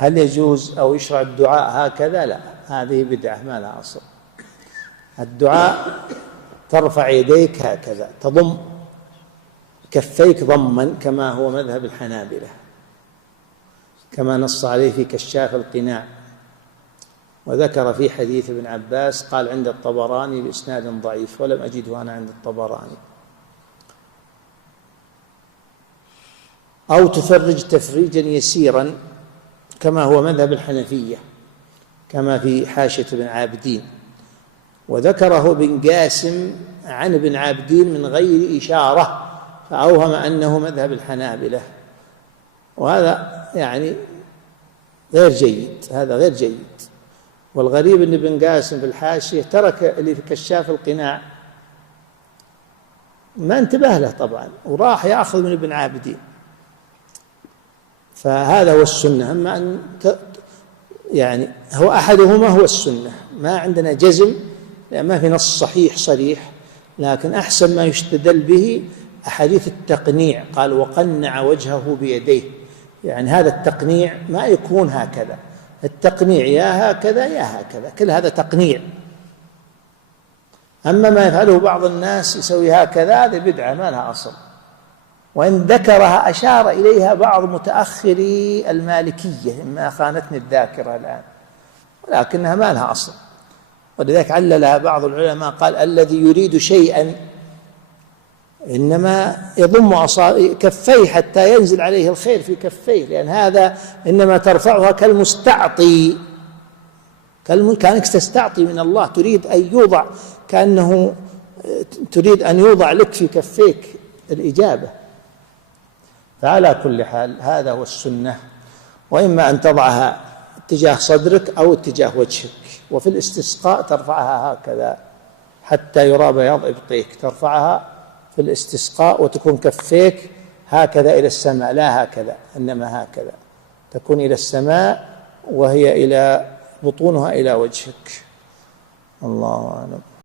هل يجوز أو يشرع الدعاء هكذا؟ لا، هذه بدعة ما لها أصل. الدعاء ترفع يديك هكذا، تضم كفيك ضما كما هو مذهب الحنابلة، كما نص عليه في كشاف القناع، وذكر في حديث ابن عباس قال عند الطبراني بإسناد ضعيف، ولم أجده أنا عند الطبراني. أو تفرج تفريجا يسيرا كما هو مذهب الحنفية، كما في حاشية ابن عابدين، وذكره ابن قاسم عن ابن عابدين من غير إشارة، فأوهم أنه مذهب الحنابلة، وهذا يعني غير جيد، هذا غير جيد. والغريب أن ابن قاسم في الحاشية ترك اللي في كشاف القناع، ما انتبه له طبعا، وراح يأخذ من ابن عابدين. فهذا هو السنة. أما أن يعني هو أحدهما هو السنة، ما عندنا جزم لأن ما في نص صحيح صريح، لكن أحسن ما يستدل به أحاديث التقنيع، قال وقنع وجهه بيديه، يعني هذا التقنيع ما يكون هكذا، التقنيع يا هكذا يا هكذا، كل هذا تقنيع. أما ما يفعله بعض الناس يسوي هكذا، هذه بدعة ما لها أصل، وإن ذكرها أشار إليها بعض متأخري المالكية، إما خانتني الذاكرة الآن، ولكنها ما لها أصل. ولذلك عللها بعض العلماء قال الذي يريد شيئا إنما يضم كفيه حتى ينزل عليه الخير في كفيه، لأن هذا إنما ترفعها كالمستعطي، كأنك تستعطي من الله، تريد أن يوضع، كأنه تريد أن يوضع لك في كفيك الإجابة. فعلى كل حال هذا هو السنة، وإما أن تضعها اتجاه صدرك أو اتجاه وجهك. وفي الاستسقاء ترفعها هكذا حتى يرى بياض إبطيك، ترفعها في الاستسقاء وتكون كفيك هكذا إلى السماء، لا هكذا، إنما هكذا تكون إلى السماء، وهي إلى بطونها إلى وجهك. الله أعلم.